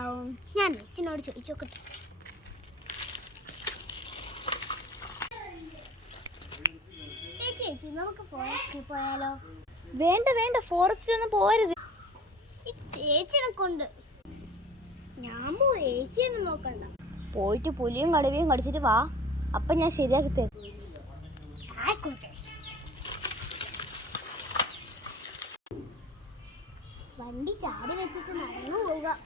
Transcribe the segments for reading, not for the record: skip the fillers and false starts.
ഉണ്ടാവും? ഞാൻ അച്ഛനോട് ചോദിച്ചു നോക്കട്ടെ. ചേച്ചി നമുക്ക് ഫോറസ്റ്റിൽ പോയാലോ? വേണ്ട വേണ്ട, ഫോറസ്റ്റിലൊന്നും പോരുത്. ഈ ചേച്ചിനെ കൊണ്ട് ഞാൻ പോയി ചേച്ചിയൊന്നും നോക്കണ്ട. പോയിട്ട് പുലിയും കടുവയും കടിച്ചിട്ട് വാ, അപ്പം ഞാൻ ശരിയാക്കി തരും. ആയിക്കോട്ടെ. വണ്ടി ചാടി വെച്ചിട്ട് നടന്നു പോവുക.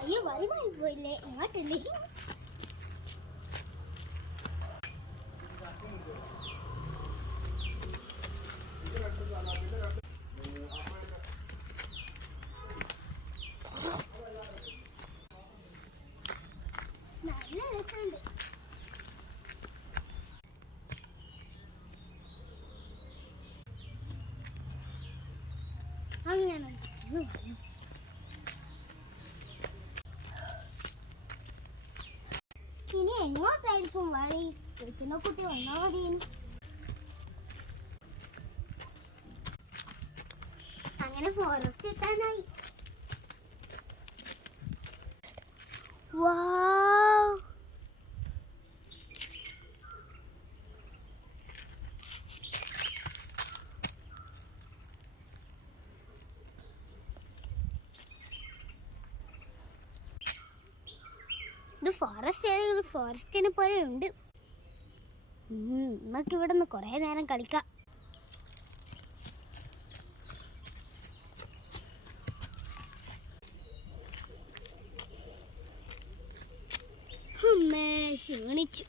അയ്യോ വഴിമായി പോയില്ലേ, എങ്ങോട്ടല്ലേ? നല്ല രസമുണ്ട്. അങ്ങനെ ഇനി എങ്ങോട്ടായിരിക്കും വഴി? ചേച്ചിനെ കുട്ടി വന്നാ മതി. അങ്ങനെ ഫോറസ്റ്റ് എത്താനായി. വാവ്, ഇത് ഫോറസ്റ്റ് ഏതെങ്കിലും ഫോറസ്റ്റിനെ പോലെ ഉണ്ട്. നമുക്ക് ഇവിടെ നിന്ന് കുറേ നേരം കളിക്കാം. ക്ഷീണിച്ചു.